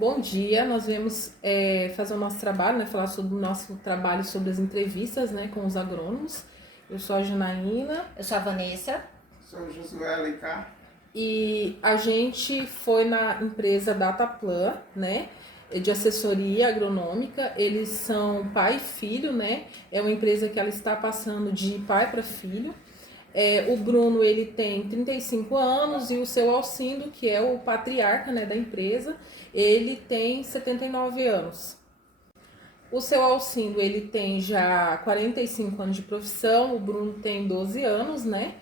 Bom dia, nós viemos fazer o nosso trabalho, né, falar sobre o nosso trabalho sobre as entrevistas, né, com os agrônomos. Eu sou a Janaína. Eu sou a Vanessa. Sou o Josué Alencar. E a gente foi na empresa Dataplan, né, de assessoria agronômica. Eles são pai e filho, né, é uma empresa que ela está passando de pai para filho. O Bruno, ele tem 35 anos e o seu Alcindo, que é o patriarca, né, da empresa, ele tem 79 anos. O seu Alcindo, ele tem já 45 anos de profissão, o Bruno tem 12 anos, né?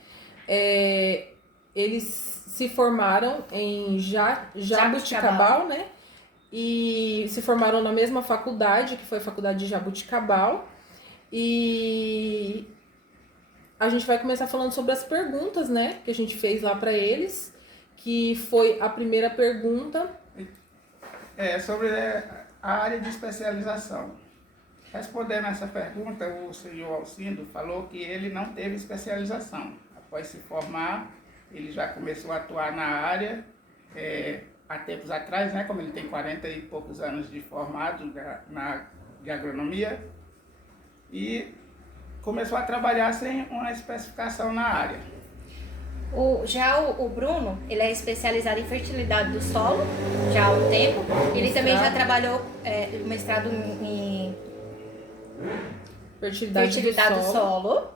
Eles se formaram em Jabuticabal, né? E se formaram na mesma faculdade, que foi a faculdade de Jabuticabal. E a gente vai começar falando sobre as perguntas, né, que a gente fez lá para eles, que foi a primeira pergunta. Sobre a área de especialização. Respondendo essa pergunta, o senhor Alcindo falou que ele não teve especialização. Após se formar, ele já começou a atuar na área há tempos atrás, né, como ele tem 40 e poucos anos de formado de agronomia, e começou a trabalhar sem uma especificação na área. O Bruno, ele é especializado em fertilidade do solo, já há um tempo. Ele também já trabalhou mestrado em fertilidade do solo.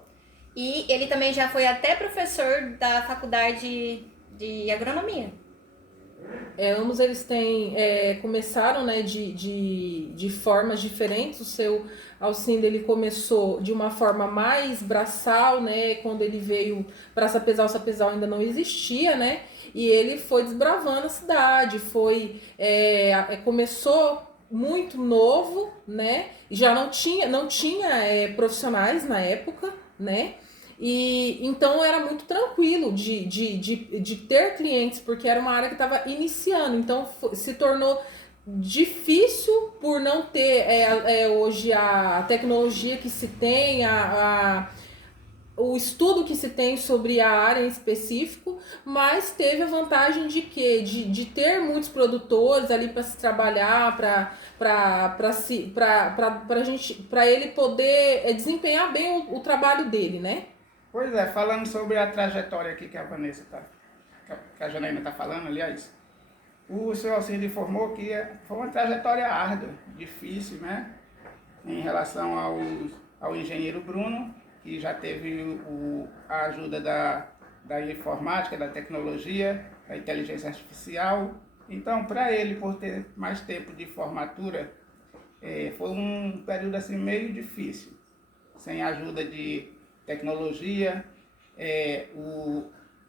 E ele também já foi até professor da faculdade de agronomia. Ambos eles têm, começaram, né, de formas diferentes. O seu Alcindo, ele começou de uma forma mais braçal, né, quando ele veio para Sapezal, Sapezal ainda não existia, né, e ele foi desbravando a cidade, começou muito novo, né, já não tinha profissionais na época, né, e então era muito tranquilo de ter clientes, porque era uma área que estava iniciando, então se tornou difícil por não ter hoje a tecnologia que se tem, o estudo que se tem sobre a área em específico, mas teve a vantagem de quê? De ter muitos produtores ali para se trabalhar, para ele poder desempenhar bem o trabalho dele, né? Pois é, falando sobre a trajetória aqui que a Vanessa que a Janaína está falando, aliás, o senhor Alcindo informou que foi uma trajetória árdua, difícil, né? Em relação ao engenheiro Bruno, que já teve a ajuda da informática, da tecnologia, da inteligência artificial. Então, para ele, por ter mais tempo de formatura, foi um período assim meio difícil, sem a ajuda de tecnologia.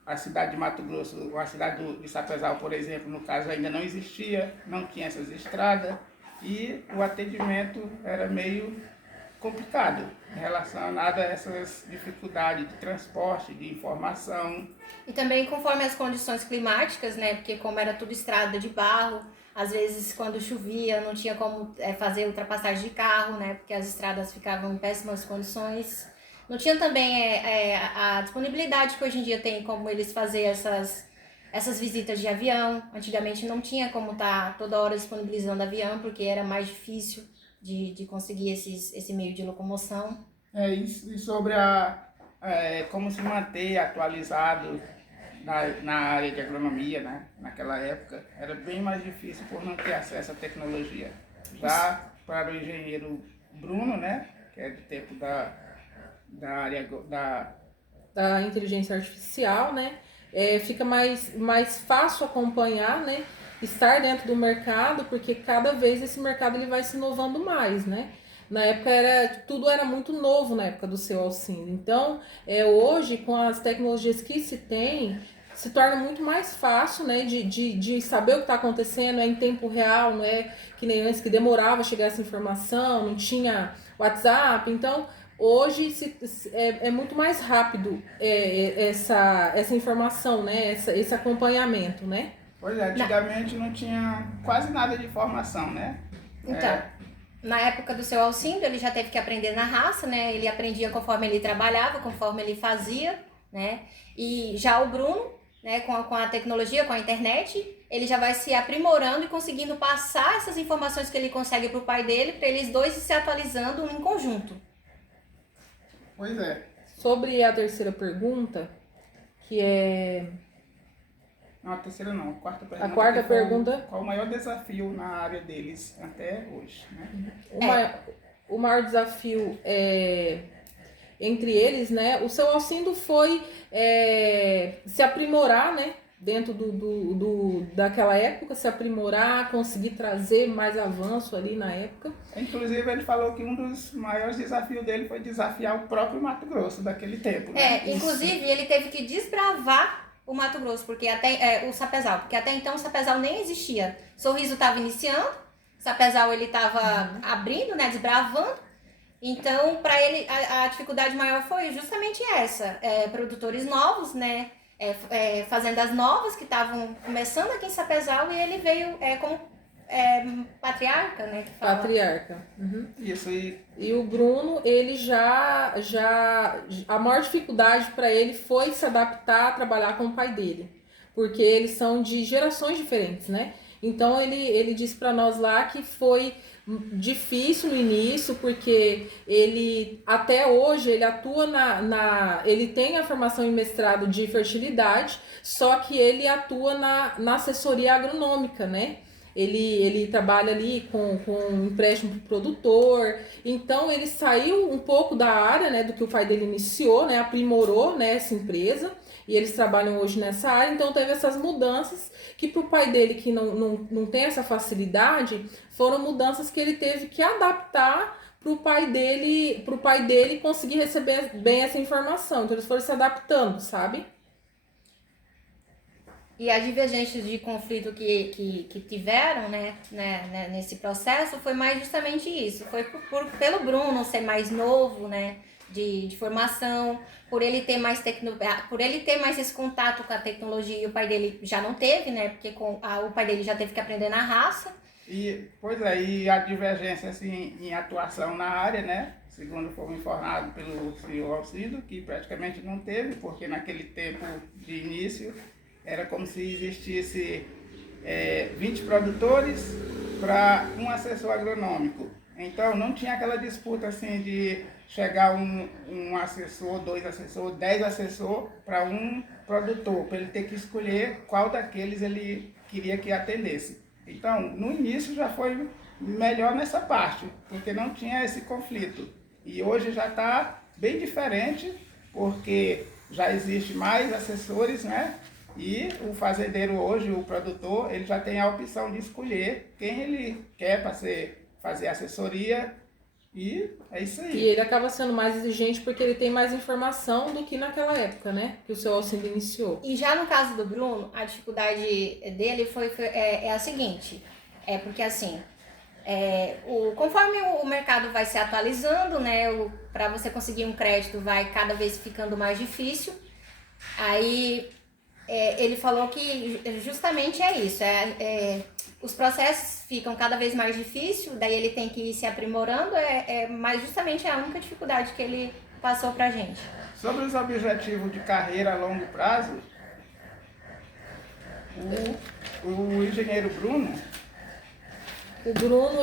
A cidade de Mato Grosso, a cidade de Sapezal, por exemplo, no caso, ainda não existia, não tinha essas estradas, e o atendimento era meio complicado, relacionado a essas dificuldades de transporte, de informação. E também conforme as condições climáticas, né, porque como era tudo estrada de barro, às vezes quando chovia não tinha como fazer ultrapassagem de carro, né, porque as estradas ficavam em péssimas condições. Não tinha também a disponibilidade que hoje em dia tem, como eles fazer essas visitas de avião. Antigamente não tinha como estar toda hora disponibilizando avião, porque era mais difícil de conseguir esse meio de locomoção. E sobre como se manter atualizado na área de agronomia, né? Naquela época era bem mais difícil por não ter acesso à tecnologia. Já para o engenheiro Bruno, né, que é do tempo da área da inteligência artificial, né? Fica mais fácil acompanhar, né? Estar dentro do mercado, porque cada vez esse mercado ele vai se inovando mais, né? Na época tudo era muito novo na época do seu Alcindo. Então, hoje, com as tecnologias que se tem, se torna muito mais fácil, né, de saber o que está acontecendo, em tempo real, não é que nem antes que demorava a chegar essa informação, não tinha WhatsApp. Então, hoje é muito mais rápido essa informação, né, esse acompanhamento, né? Pois é, antigamente não tinha quase nada de informação, né? Então, na época do seu Alcindo, ele já teve que aprender na raça, né? Ele aprendia conforme ele trabalhava, conforme ele fazia, né? E já o Bruno, né, com a tecnologia, com a internet, ele já vai se aprimorando e conseguindo passar essas informações que ele consegue para o pai dele, para eles dois se atualizando em conjunto. Pois é. Sobre a terceira pergunta, que é... Não, a terceira não, a quarta pergunta. A quarta que foi pergunta... Qual o maior desafio na área deles até hoje, né? O maior desafio entre eles, né? O seu Alcindo foi se aprimorar, né? Dentro daquela época, se aprimorar, conseguir trazer mais avanço ali na época. Inclusive, ele falou que um dos maiores desafios dele foi desafiar o próprio Mato Grosso daquele tempo, né? Inclusive, ele teve que desbravar o Mato Grosso, porque o Sapezal, porque até então o Sapezal nem existia. Sorriso estava iniciando, o Sapezal ele estava abrindo, né, desbravando. Então, para ele, a dificuldade maior foi justamente essa, produtores novos, né, fazendas novas que estavam começando aqui em Sapezal, e ele veio como patriarca, né, que fala. Patriarca. Uhum. Isso, e o Bruno, ele já a maior dificuldade para ele foi se adaptar a trabalhar com o pai dele, porque eles são de gerações diferentes, né? Então ele disse para nós lá que foi difícil no início, porque ele até hoje ele atua ele tem a formação em mestrado de fertilidade, só que ele atua na assessoria agronômica, né? Ele trabalha ali com empréstimo para o produtor, então ele saiu um pouco da área, né, do que o pai dele iniciou, né, aprimorou, né, essa empresa, e eles trabalham hoje nessa área, então teve essas mudanças que para o pai dele, que não tem essa facilidade, foram mudanças que ele teve que adaptar para o pai dele conseguir receber bem essa informação, então eles foram se adaptando, sabe? E as divergências de conflito que tiveram, né, nesse processo foi mais justamente isso. Foi pelo Bruno ser mais novo, né, de formação, por ele ter mais esse contato com a tecnologia, e o pai dele já não teve, né, porque o pai dele já teve que aprender na raça. E a divergência assim, em atuação na área, né? Segundo foi informado pelo senhor Alcindo, que praticamente não teve, porque naquele tempo de início era como se existisse 20 produtores para um assessor agronômico. Então não tinha aquela disputa assim de chegar um assessor, 2 assessores, 10 assessores para um produtor, para ele ter que escolher qual daqueles ele queria que atendesse. Então, no início já foi melhor nessa parte, porque não tinha esse conflito. E hoje já está bem diferente, porque já existe mais assessores, né? E o fazendeiro hoje, o produtor, ele já tem a opção de escolher quem ele quer para fazer assessoria, e é isso aí. E ele acaba sendo mais exigente porque ele tem mais informação do que naquela época, né? Que o seu Alcindo iniciou. E já no caso do Bruno, a dificuldade dele é a seguinte, porque assim, conforme o mercado vai se atualizando, né, para você conseguir um crédito vai cada vez ficando mais difícil, aí ele falou que justamente é isso, os processos ficam cada vez mais difíceis, daí ele tem que ir se aprimorando, mas justamente é a única dificuldade que ele passou pra gente. Sobre os objetivos de carreira a longo prazo, o engenheiro Bruno... O Bruno,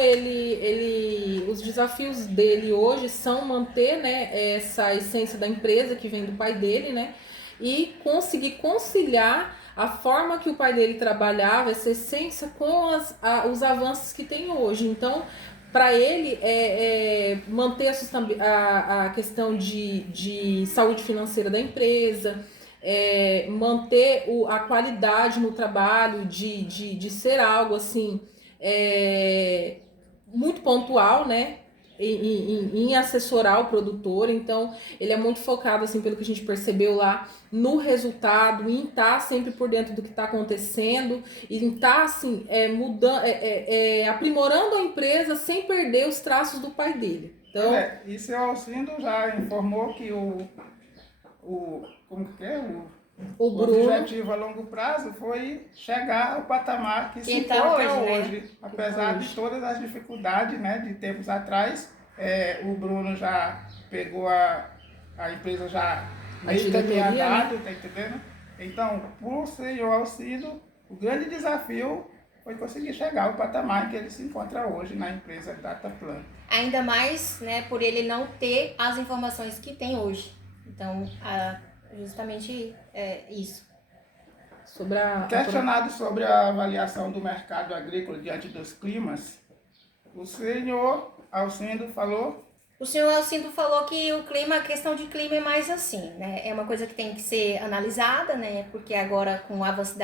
os desafios dele hoje são manter, né, essa essência da empresa que vem do pai dele, né, e conseguir conciliar a forma que o pai dele trabalhava, essa essência, com os avanços que tem hoje. Então, para ele, manter a questão de saúde financeira da empresa, manter a qualidade no trabalho, de ser algo assim, muito pontual, né? Em assessorar o produtor. Então ele é muito focado, assim, pelo que a gente percebeu lá, no resultado, em estar sempre por dentro do que está acontecendo, e em estar assim, aprimorando a empresa sem perder os traços do pai dele. Então, e seu Alcindo já informou que o objetivo a longo prazo foi chegar ao patamar que se encontra hoje, né? Apesar de todas as dificuldades, né, de tempos atrás, o Bruno já pegou a empresa já meio caminhada, tá entendendo? Então, por senhor Alcindo, O grande desafio foi conseguir chegar ao patamar que ele se encontra hoje na empresa Dataplan. Ainda mais, né, por ele não ter as informações que tem hoje. Então, justamente isso. Questionado sobre a avaliação do mercado agrícola diante dos climas, o senhor Alcindo falou... O senhor Alcindo falou que a questão de clima é mais assim, né? É uma coisa que tem que ser analisada, né? Porque agora com o avanço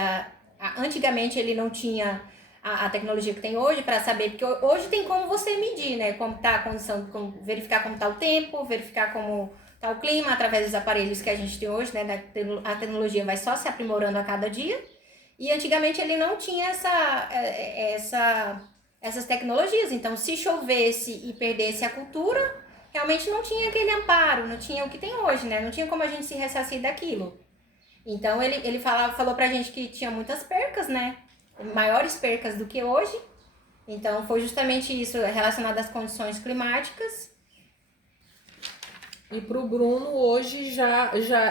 antigamente ele não tinha a tecnologia que tem hoje para saber, porque hoje tem como você medir, né? Como está a condição, verificar como está o tempo, verificar como está o clima através dos aparelhos que a gente tem hoje, né? A tecnologia vai só se aprimorando a cada dia. E antigamente ele não tinha essas tecnologias. Então, se chovesse e perdesse a cultura, realmente não tinha aquele amparo, não tinha o que tem hoje, né? Não tinha como a gente se ressarcir daquilo. Então, ele falou pra gente que tinha muitas percas, né? Maiores percas do que hoje. Então, foi justamente isso relacionado às condições climáticas. E para o Bruno, hoje,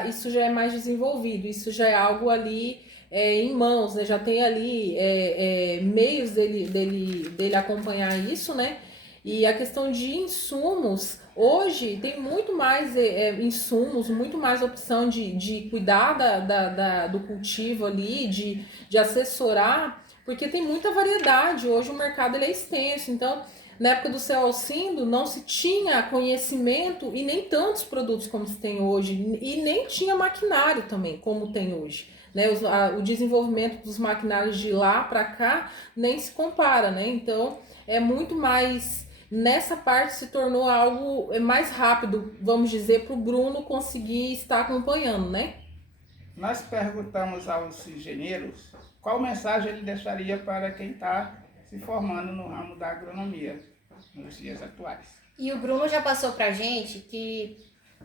isso já é mais desenvolvido, isso já é algo ali em mãos, né? Já tem ali meios dele acompanhar isso, né? E a questão de insumos, hoje tem muito mais insumos, muito mais opção de cuidar do cultivo ali, de assessorar, porque tem muita variedade. Hoje o mercado ele é extenso, então na época do seu Alcindo não se tinha conhecimento e nem tantos produtos como se tem hoje, e nem tinha maquinário também como tem hoje. Né? O desenvolvimento dos maquinários de lá para cá nem se compara, né? Então é muito mais... Nessa parte se tornou algo mais rápido, vamos dizer, para o Bruno conseguir estar acompanhando, né? Nós perguntamos aos engenheiros qual mensagem ele deixaria para quem está se formando no ramo da agronomia nos dias atuais. E o Bruno já passou para a gente que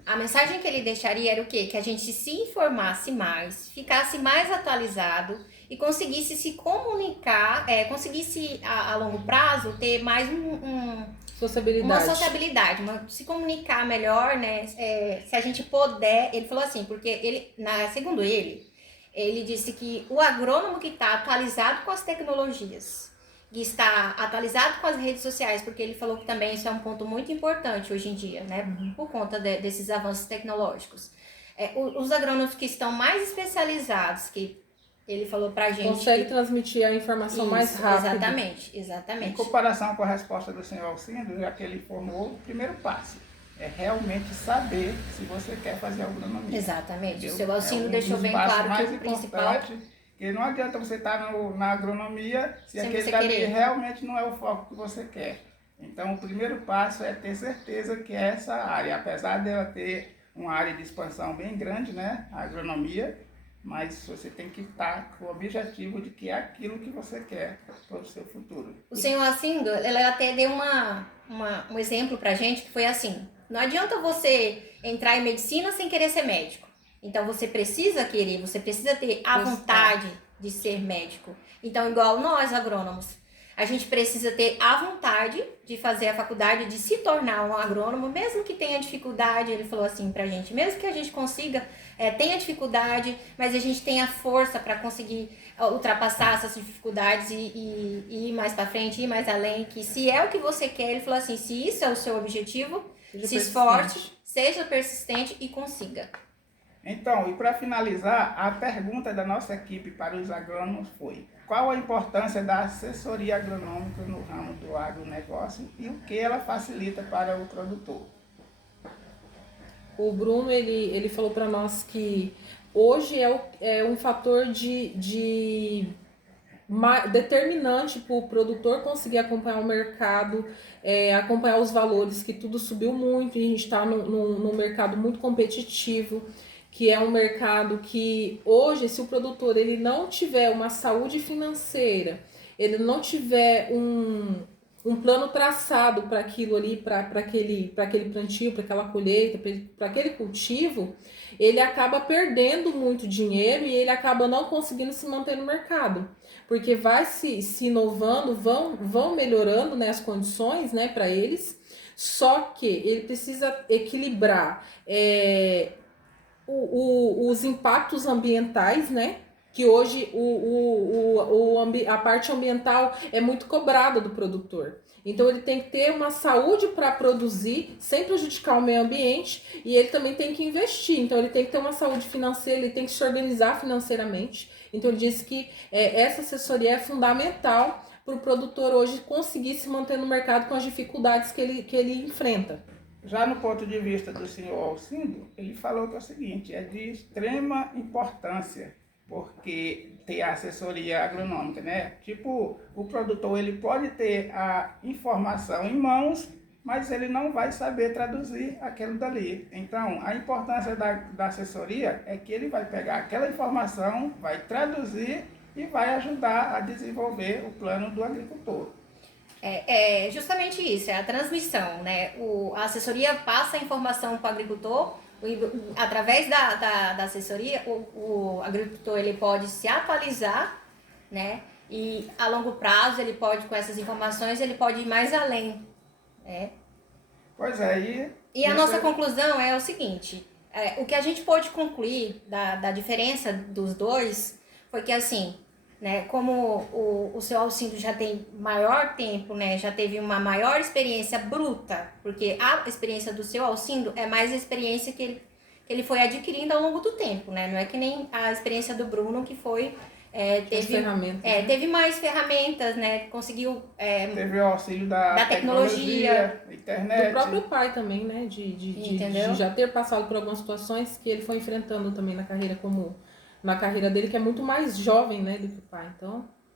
a mensagem que ele deixaria era o quê? Que a gente se informasse mais, ficasse mais atualizado e conseguisse se comunicar, conseguisse a longo prazo ter mais uma sociabilidade, se comunicar melhor, né? Se a gente puder, ele falou assim, porque segundo ele disse que o agrônomo que está atualizado com as tecnologias, que está atualizado com as redes sociais, porque ele falou que também isso é um ponto muito importante hoje em dia, né? Por conta desses avanços tecnológicos. Os agrônomos que estão mais especializados, que ele falou pra gente... Consegue transmitir a informação mais rápido. Exatamente. Em comparação com a resposta do senhor Alcindo, já que ele informou, o primeiro passo é realmente saber se você quer fazer agronomia. Exatamente. Entendeu? O senhor Alcindo deixou bem claro que o principal... Porque não adianta você estar na agronomia se aquele ali realmente não é o foco que você quer. Então, o primeiro passo é ter certeza que é essa área, apesar dela ter uma área de expansão bem grande, né, a agronomia, mas você tem que estar com o objetivo de que é aquilo que você quer para o seu futuro. O senhor Alcindo, ela até deu um exemplo pra gente que foi assim, não adianta você entrar em medicina sem querer ser médico. Então, você precisa querer, você precisa ter a vontade de ser médico. Então, igual nós, agrônomos, a gente precisa ter a vontade de fazer a faculdade, de se tornar um agrônomo, mesmo que tenha dificuldade, ele falou assim pra gente, mesmo que a gente consiga, tenha dificuldade, mas a gente tenha força para conseguir ultrapassar essas dificuldades e ir mais para frente, ir mais além, que se é o que você quer, ele falou assim, se isso é o seu objetivo, se esforce, seja persistente e consiga. Então, e para finalizar, a pergunta da nossa equipe para os agrônomos foi: qual a importância da assessoria agronômica no ramo do agronegócio e o que ela facilita para o produtor? O Bruno, ele falou para nós que hoje é um fator determinante para o produtor conseguir acompanhar o mercado, acompanhar os valores, que tudo subiu muito e a gente está num mercado muito competitivo, que é um mercado que hoje, se o produtor ele não tiver uma saúde financeira, ele não tiver um plano traçado para aquilo ali, para aquele plantio, para aquela colheita, para aquele cultivo, ele acaba perdendo muito dinheiro e ele acaba não conseguindo se manter no mercado, porque vai se inovando, vão melhorando, né, as condições, né, para eles, só que ele precisa equilibrar os impactos ambientais, né? que hoje a parte ambiental é muito cobrada do produtor. Então ele tem que ter uma saúde para produzir sem prejudicar o meio ambiente, e ele também tem que investir. Então ele tem que ter uma saúde financeira, ele tem que se organizar financeiramente. Então ele disse que essa assessoria é fundamental para o produtor hoje conseguir se manter no mercado com as dificuldades que ele enfrenta. Já no ponto de vista do senhor Alcindo, ele falou que é o seguinte, é de extrema importância, porque ter a assessoria agronômica, né? Tipo, o produtor ele pode ter a informação em mãos, mas ele não vai saber traduzir aquilo dali. Então, a importância da assessoria é que ele vai pegar aquela informação, vai traduzir e vai ajudar a desenvolver o plano do agricultor. É justamente isso, é a transmissão, né? A assessoria passa a informação para o agricultor, através da assessoria, o agricultor ele pode se atualizar, né? E a longo prazo ele pode, com essas informações, ele pode ir mais além, né? Pois é, e a nossa conclusão é o seguinte, o que a gente pôde concluir da diferença dos dois foi que, assim, né, como o seu Alcindo já tem maior tempo, né, já teve uma maior experiência bruta, porque a experiência do seu Alcindo é mais a experiência que ele foi adquirindo ao longo do tempo, né, não é que nem a experiência do Bruno, que foi... teve mais ferramentas, né? Conseguiu... teve o auxílio da tecnologia, internet. Do próprio pai também, né? De já ter passado por algumas situações que ele foi enfrentando também na carreira dele, que é muito mais jovem, né, do que o pai.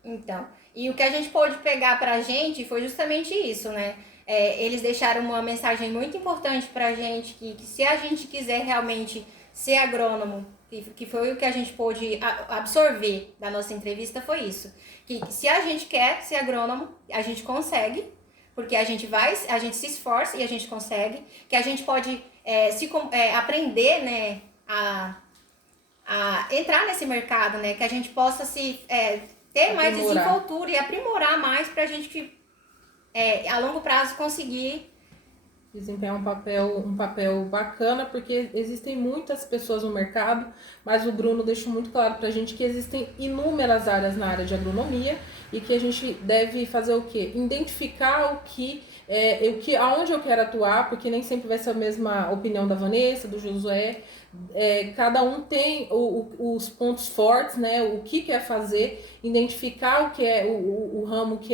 Então, e o que a gente pôde pegar pra gente foi justamente isso, né? Eles deixaram uma mensagem muito importante pra gente, que se a gente quiser realmente ser agrônomo, que foi o que a gente pôde absorver da nossa entrevista, foi isso. Que se a gente quer ser agrônomo, a gente consegue, porque a gente se esforça e a gente consegue, que a gente pode aprender, né, a entrar nesse mercado, né, que a gente possa ter mais desenvoltura e aprimorar mais pra gente a longo prazo conseguir desempenhar um papel bacana, porque existem muitas pessoas no mercado, mas o Bruno deixou muito claro pra gente que existem inúmeras áreas na área de agronomia e que a gente deve fazer o quê? Identificar aonde eu quero atuar, porque nem sempre vai ser a mesma opinião da Vanessa, do Josué. Cada um tem os pontos fortes, né? O que quer fazer, identificar o que é o ramo que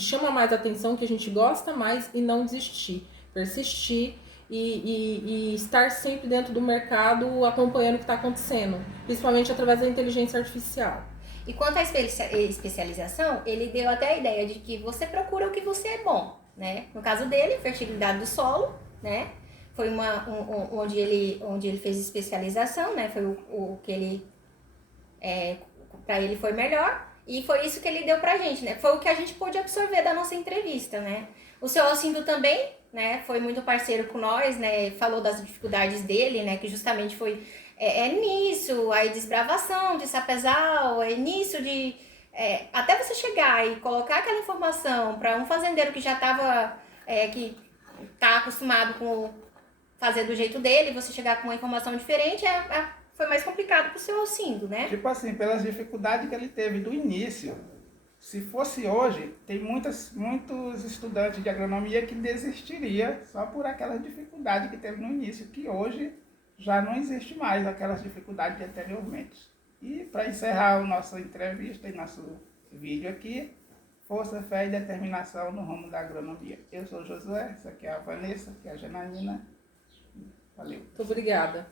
chama mais atenção, que a gente gosta mais, e não desistir, persistir e estar sempre dentro do mercado acompanhando o que está acontecendo, principalmente através da inteligência artificial. E quanto à especialização, ele deu até a ideia de que você procura o que você é bom, né? No caso dele, fertilidade do solo, né? Foi onde ele fez especialização, né? Foi o que ele para ele foi melhor, e foi isso que ele deu pra gente, né? Foi o que a gente pôde absorver da nossa entrevista, né? O seu Alcindo também, né, foi muito parceiro com nós, né? Falou das dificuldades dele, né, que justamente foi nisso, aí desbravação de sapezal, nisso de até você chegar e colocar aquela informação para um fazendeiro que já estava que tá acostumado com fazer do jeito dele, você chegar com uma informação diferente, foi mais complicado pro seu Alcindo, né? Tipo assim, pelas dificuldades que ele teve do início. Se fosse hoje, tem muitos estudantes de agronomia que desistiria só por aquela dificuldade que teve no início, que hoje já não existe mais aquelas dificuldades de anteriormente. E para encerrar a nossa entrevista e nosso vídeo aqui, força, fé e determinação no ramo da agronomia. Eu sou o Josué, essa aqui é a Vanessa, aqui é a Janaína. Valeu. Muito obrigada.